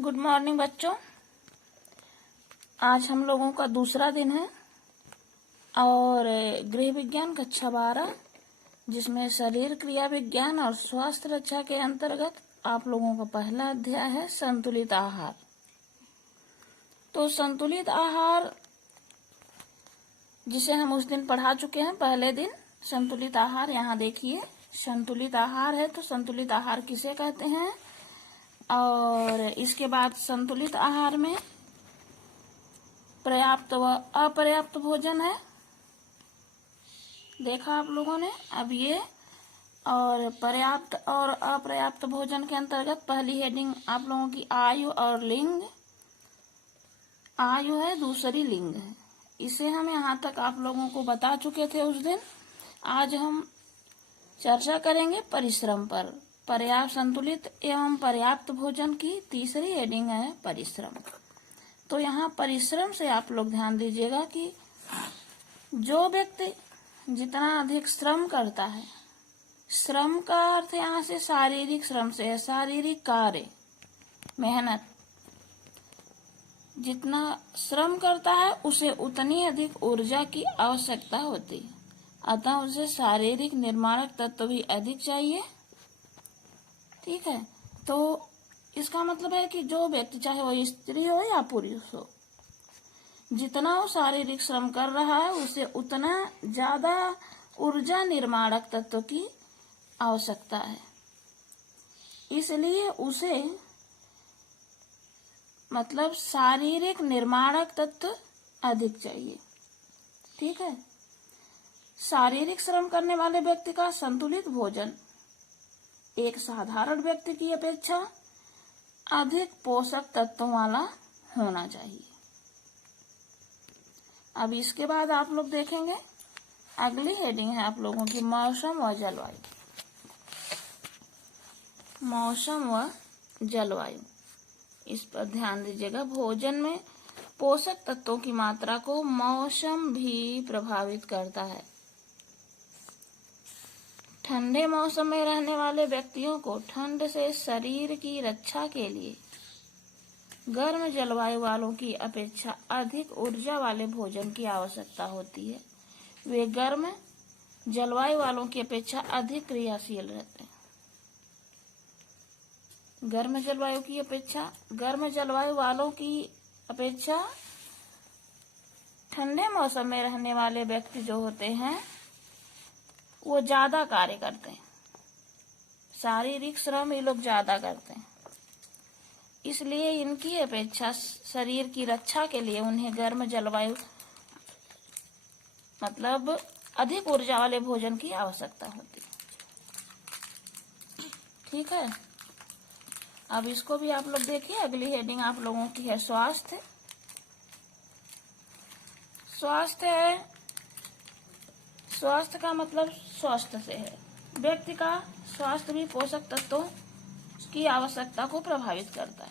Good morning बच्चों। आज हम लोगों का दूसरा दिन है और गृह विज्ञान कक्षा 12 जिसमें शरीर क्रिया विज्ञान और स्वास्थ्य रक्षा के अंतर्गत आप लोगों का पहला अध्याय है संतुलित आहार। तो संतुलित आहार जिसे हम उस दिन पढ़ा चुके हैं पहले दिन। संतुलित आहार यहाँ देखिए, संतुलित आहार है तो संतुलित आहार किसे कहते हैं। और इसके बाद संतुलित आहार में पर्याप्त व अपर्याप्त भोजन है, देखा आप लोगों ने। अब ये और पर्याप्त और अपर्याप्त भोजन के अंतर्गत पहली हेडिंग आप लोगों की आयु और लिंग। आयु है, दूसरी लिंग है। इसे हम यहाँ तक आप लोगों को बता चुके थे उस दिन। आज हम चर्चा करेंगे परिश्रम पर। पर्याप्त संतुलित एवं पर्याप्त भोजन की तीसरी हेडिंग है परिश्रम। तो यहाँ परिश्रम से आप लोग ध्यान दीजिएगा कि जो व्यक्ति जितना अधिक श्रम करता है, श्रम का अर्थ यहाँ से शारीरिक श्रम से है, शारीरिक कार्य, मेहनत। जितना श्रम करता है उसे उतनी अधिक ऊर्जा की आवश्यकता होती है, अतः उसे शारीरिक निर्माणक तत्व भी अधिक चाहिए। ठीक है, तो इसका मतलब है कि जो व्यक्ति, चाहे वो स्त्री हो या पुरुष हो, जितना वो शारीरिक श्रम कर रहा है उसे उतना ज्यादा ऊर्जा निर्माणक तत्व की आवश्यकता है। इसलिए उसे मतलब शारीरिक निर्माणक तत्व अधिक चाहिए। ठीक है, शारीरिक श्रम करने वाले व्यक्ति का संतुलित भोजन एक साधारण व्यक्ति की अपेक्षा अधिक पोषक तत्वों वाला होना चाहिए। अब इसके बाद आप लोग देखेंगे अगली हेडिंग है आप लोगों की मौसम व जलवायु। मौसम व जलवायु, इस पर ध्यान दीजिएगा। भोजन में पोषक तत्वों की मात्रा को मौसम भी प्रभावित करता है। ठंडे मौसम में रहने वाले व्यक्तियों को ठंड से शरीर की रक्षा के लिए गर्म जलवायु वालों की अपेक्षा अधिक ऊर्जा वाले भोजन की आवश्यकता होती है। वे गर्म जलवायु वालों की अपेक्षा अधिक क्रियाशील रहते हैं। गर्म जलवायु वालों की अपेक्षा ठंडे मौसम में रहने वाले व्यक्ति जो होते हैं वो ज्यादा कार्य करते हैं, शारीरिक श्रम ये लोग ज्यादा करते हैं। इसलिए इनकी अपेक्षा शरीर की रक्षा के लिए उन्हें गर्म जलवायु मतलब अधिक ऊर्जा वाले भोजन की आवश्यकता होती है। ठीक है, अब इसको भी आप लोग देखिए। अगली हेडिंग आप लोगों की है स्वास्थ्य। स्वास्थ्य का मतलब स्वस्थ से है। व्यक्ति का स्वास्थ्य भी पोषक तत्वों की आवश्यकता को प्रभावित करता है।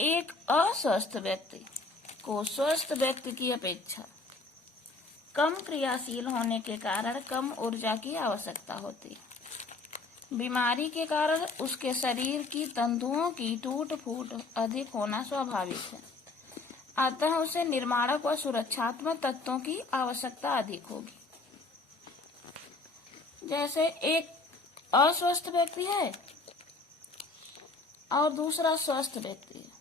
एक अस्वस्थ व्यक्ति को स्वस्थ व्यक्ति की अपेक्षा कम क्रियाशील होने के कारण कम ऊर्जा की आवश्यकता होती है। बीमारी के कारण उसके शरीर की तंतुओं की टूट फूट अधिक होना स्वाभाविक है, अतः उसे निर्माणक व सुरक्षात्मक तत्वों की आवश्यकता अधिक होगी। जैसे एक अस्वस्थ व्यक्ति है और दूसरा स्वस्थ व्यक्ति है,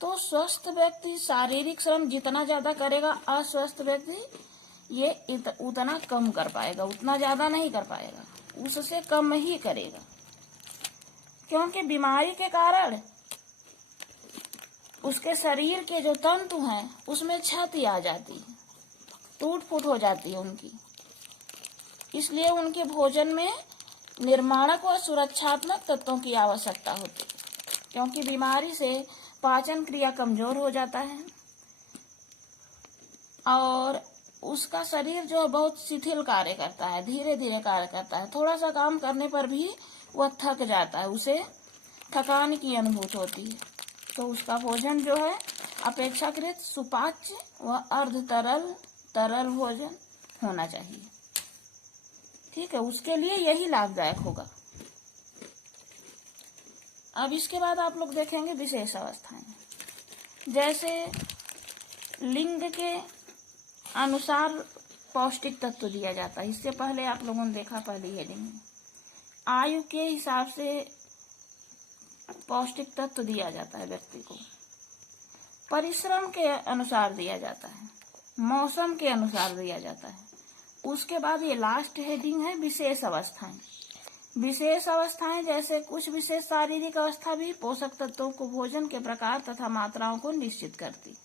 तो स्वस्थ व्यक्ति शारीरिक श्रम जितना ज्यादा करेगा, अस्वस्थ व्यक्ति ये उतना कम कर पाएगा, उतना ज्यादा नहीं कर पाएगा, उससे कम ही करेगा। क्योंकि बीमारी के कारण उसके शरीर के जो तंतु हैं उसमें क्षति आ जाती है, टूट फूट हो जाती है उनकी। इसलिए उनके भोजन में निर्माणक व सुरक्षात्मक तत्वों की आवश्यकता होती है, क्योंकि बीमारी से पाचन क्रिया कमजोर हो जाता है और उसका शरीर जो बहुत शिथिल कार्य करता है, धीरे धीरे कार्य करता है। थोड़ा सा काम करने पर भी वह थक जाता है, उसे थकान की अनुभूति होती है। तो उसका भोजन जो है अपेक्षाकृत सुपाच्य व अर्ध तरल भोजन होना चाहिए। ठीक है, उसके लिए यही लाभदायक होगा। अब इसके बाद आप लोग देखेंगे विशेष अवस्थाएं। जैसे लिंग के अनुसार पौष्टिक तत्व दिया जाता है। इससे पहले आप लोगों ने देखा पहली हेडिंग में, आयु के हिसाब से पौष्टिक तत्व दिया जाता है व्यक्ति को, परिश्रम के अनुसार दिया जाता है, मौसम के अनुसार दिया जाता है। उसके बाद ये लास्ट हेडिंग है विशेष अवस्थाएं। विशेष अवस्थाएं जैसे कुछ विशेष शारीरिक अवस्था भी पोषक तत्वों को भोजन के प्रकार तथा मात्राओं को निश्चित करती।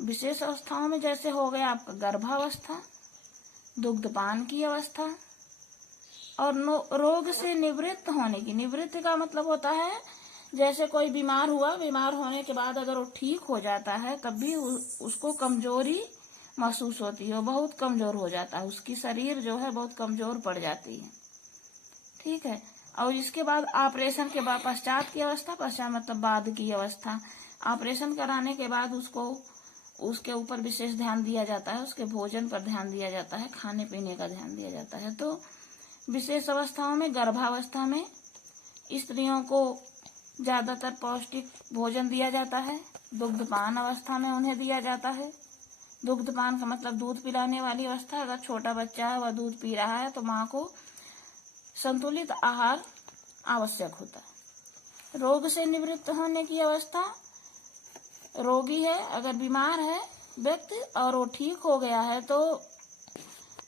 विशेष अवस्थाओं में जैसे हो गया आपका गर्भावस्था, दुग्धपान की अवस्था और रोग से निवृत्त होने की। निवृत्त का मतलब होता है जैसे कोई बीमार हुआ, बीमार होने के बाद अगर वो ठीक हो जाता है तब भी उसको कमजोरी महसूस होती है, बहुत कमजोर हो जाता है, उसकी शरीर जो है बहुत कमजोर पड़ जाती है। ठीक है। और इसके बाद ऑपरेशन के बाद पश्चात की अवस्था, पश्चात मतलब बाद की अवस्था। ऑपरेशन कराने के बाद उसके ऊपर विशेष ध्यान दिया जाता है, उसके भोजन पर ध्यान दिया जाता है, खाने पीने का ध्यान दिया जाता है। तो विशेष अवस्थाओं में गर्भावस्था में स्त्रियों को ज्यादातर पौष्टिक भोजन दिया जाता है। दुग्धपान अवस्था में उन्हें दिया जाता है। दुग्धपान का मतलब दूध पिलाने वाली अवस्था। अगर छोटा बच्चा है वह दूध पी रहा है तो माँ को संतुलित आहार आवश्यक होता है। रोग से निवृत्त होने की अवस्था, रोगी है, अगर बीमार है व्यक्ति और वो ठीक हो गया है तो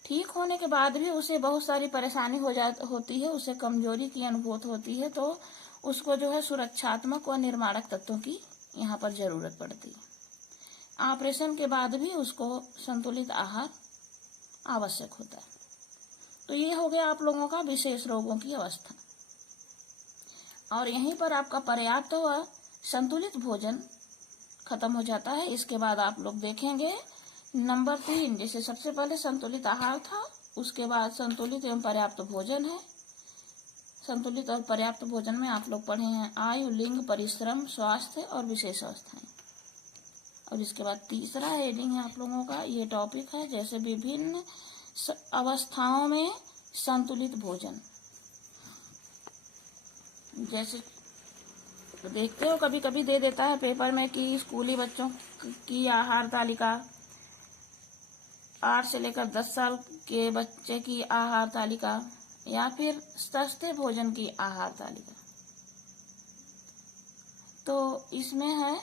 ठीक होने के बाद भी उसे बहुत सारी परेशानी होती है, उसे कमजोरी की अनुभूति होती है, तो उसको जो है सुरक्षात्मक व निर्माणक तत्वों की यहाँ पर जरूरत पड़ती है। ऑपरेशन के बाद भी उसको संतुलित आहार आवश्यक होता है। तो ये हो गया आप लोगों का विशेष रोगों की अवस्था। और यहीं पर आपका पर्याप्त व संतुलित भोजन खत्म हो जाता है। इसके बाद आप लोग देखेंगे नंबर 3, जैसे सबसे पहले संतुलित आहार था, उसके बाद संतुलित एवं पर्याप्त भोजन है। संतुलित और पर्याप्त भोजन में आप लोग पढ़े हैं आयु, लिंग, परिश्रम, स्वास्थ्य और विशेष अवस्थाएं। और इसके बाद तीसरा हेडिंग है आप लोगों का, ये टॉपिक है जैसे विभिन्न अवस्थाओं में संतुलित भोजन। जैसे देखते हो कभी कभी दे देता है पेपर में कि स्कूली बच्चों की आहार तालिका, 8 से लेकर 10 साल के बच्चे की आहार तालिका, या फिर सस्ते भोजन की आहार तालिका। तो इसमें है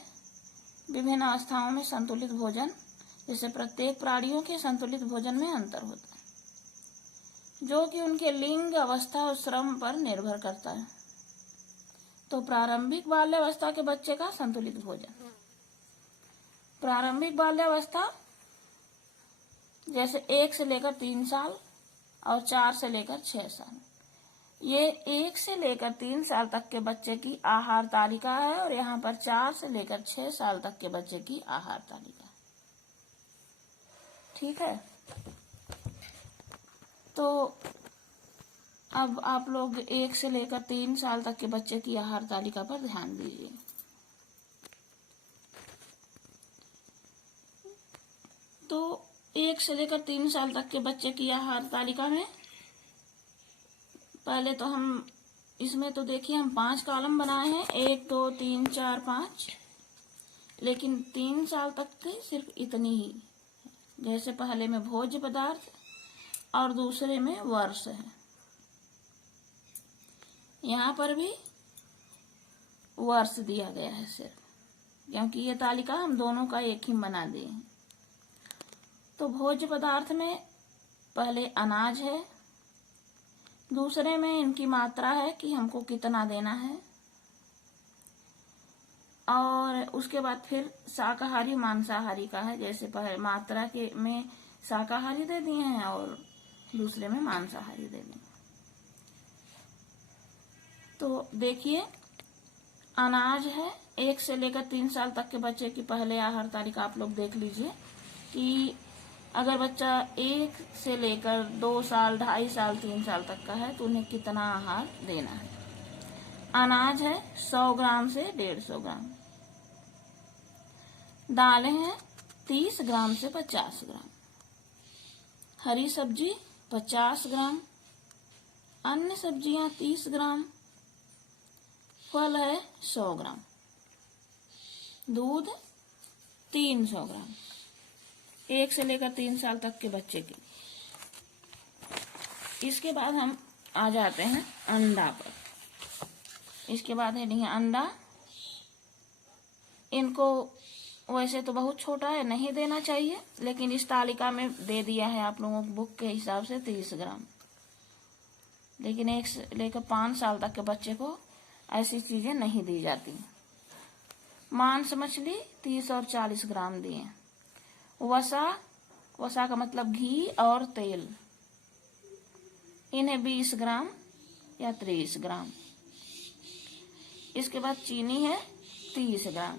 विभिन्न अवस्थाओं में संतुलित भोजन। जैसे प्रत्येक प्राणियों के संतुलित भोजन में अंतर होता है जो कि उनके लिंग, अवस्था और श्रम पर निर्भर करता है। तो प्रारंभिक बाल्यावस्था के बच्चे का संतुलित भोजन, प्रारंभिक बाल्यावस्था जैसे 1 से लेकर 3 साल और 4 से लेकर 6 साल, ये 1 से लेकर 3 साल तक के बच्चे की आहार तालिका है और यहाँ पर 4 से लेकर 6 साल तक के बच्चे की आहार तालिका है। ठीक है। तो अब आप लोग 1 से लेकर 3 साल तक के बच्चे की आहार तालिका पर ध्यान दीजिए। तो 1 से लेकर 3 साल तक के बच्चे की आहार तालिका में पहले तो हम इसमें तो देखिए हम 5 कॉलम बनाए हैं, 1 2 3 4 5, लेकिन 3 साल तक थे सिर्फ इतनी ही। जैसे पहले में भोज्य पदार्थ और दूसरे में वर्ष है। यहाँ पर भी वर्ष दिया गया है सिर्फ, क्योंकि ये तालिका हम दोनों का एक ही बना दिए हैं। तो भोज्य पदार्थ में पहले अनाज है, दूसरे में इनकी मात्रा है कि हमको कितना देना है, और उसके बाद फिर शाकाहारी मांसाहारी का है। जैसे पहले मात्रा के में शाकाहारी दे दिए हैं और दूसरे में मांसाहारी दे दिए। तो देखिए अनाज है 1 से लेकर 3 साल तक के बच्चे की पहले आहार तालिका आप लोग देख लीजिए कि अगर बच्चा 1 से लेकर 2 साल, 2.5 साल, 3 साल तक का है तो उन्हें कितना आहार देना है। अनाज है 100 ग्राम से 150 ग्राम, दालें हैं 30 ग्राम से 50 ग्राम, हरी सब्जी 50 ग्राम, अन्य सब्जियां 30 ग्राम, फल है 100 ग्राम, दूध 300 ग्राम, 1 से लेकर 3 साल तक के बच्चे की। इसके बाद हम आ जाते हैं अंडा पर। इसके बाद हेडिंग है अंडा। इनको वैसे तो बहुत छोटा है, नहीं देना चाहिए, लेकिन इस तालिका में दे दिया है आप लोगों को बुक के हिसाब से 30 ग्राम। लेकिन 1 से लेकर 5 साल तक के बच्चे को ऐसी चीजें नहीं दी जाती। मांस मछली 30 और 40 ग्राम दिए। वसा का मतलब घी और तेल, इन्हें 20 ग्राम या 30 ग्राम। इसके बाद चीनी है 30 ग्राम।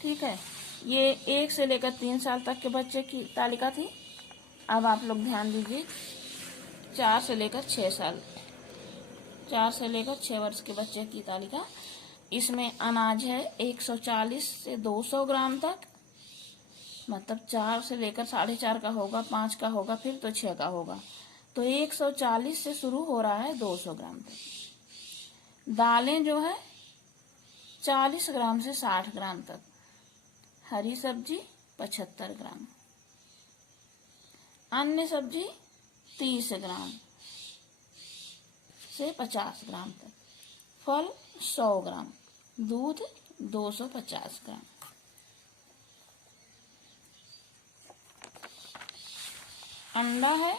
ठीक है, ये 1 से लेकर 3 साल तक के बच्चे की तालिका थी। अब आप लोग ध्यान दीजिए 4 से लेकर 6 साल, 4 से लेकर 6 वर्ष के बच्चे की तालिका। इसमें अनाज है 140 से 200 ग्राम तक, मतलब 4 से लेकर 4.5 का होगा, 5 का होगा, फिर तो 6 का होगा। तो 140 से शुरू हो रहा है 200 ग्राम तक। दालें जो है 40 ग्राम से 60 ग्राम तक। हरी सब्जी 75 ग्राम, अन्य सब्जी 30 ग्राम से 50 ग्राम तक, फल 100 ग्राम, दूध 250 ग्राम। अंडा है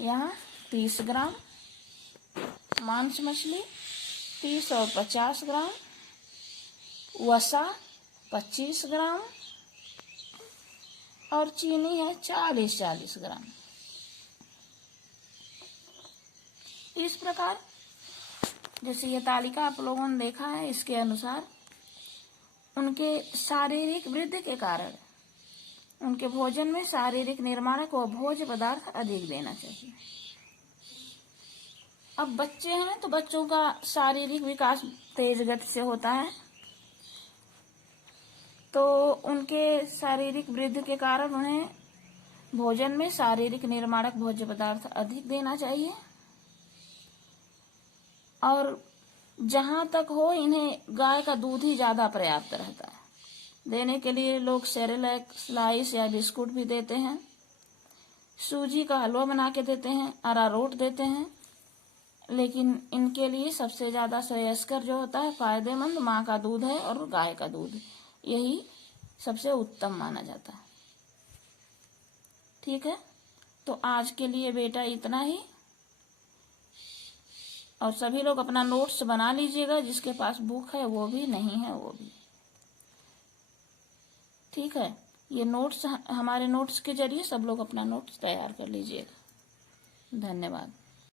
यहाँ 30 ग्राम, मांस मछली 30 और 50 ग्राम, वसा 25 ग्राम और चीनी है 40 ग्राम। इस प्रकार जैसे ये तालिका आप लोगों ने देखा है, इसके अनुसार उनके शारीरिक वृद्धि के कारण उनके भोजन में शारीरिक निर्माणक व भोज्य पदार्थ अधिक देना चाहिए। अब बच्चे हैं तो बच्चों का शारीरिक विकास तेज गति से होता है, तो उनके शारीरिक वृद्धि के कारण उन्हें भोजन में शारीरिक निर्माणक भोज्य पदार्थ अधिक देना चाहिए। और जहां तक हो इन्हें गाय का दूध ही ज्यादा पर्याप्त रहता है। देने के लिए लोग सेरेलैक, स्लाइस या बिस्कुट भी देते हैं, सूजी का हलवा बना के देते हैं, अरारोट देते हैं। लेकिन इनके लिए सबसे ज्यादा श्रेयस्कर जो होता है, फायदेमंद, माँ का दूध है और गाय का दूध, यही सबसे उत्तम माना जाता है। ठीक है, तो आज के लिए बेटा इतना ही। और सभी लोग अपना नोट्स बना लीजिएगा, जिसके पास बुक है वो भी, नहीं है वो भी। ठीक है, ये नोट्स, हमारे नोट्स के जरिए सब लोग अपना नोट्स तैयार कर लीजिएगा। धन्यवाद।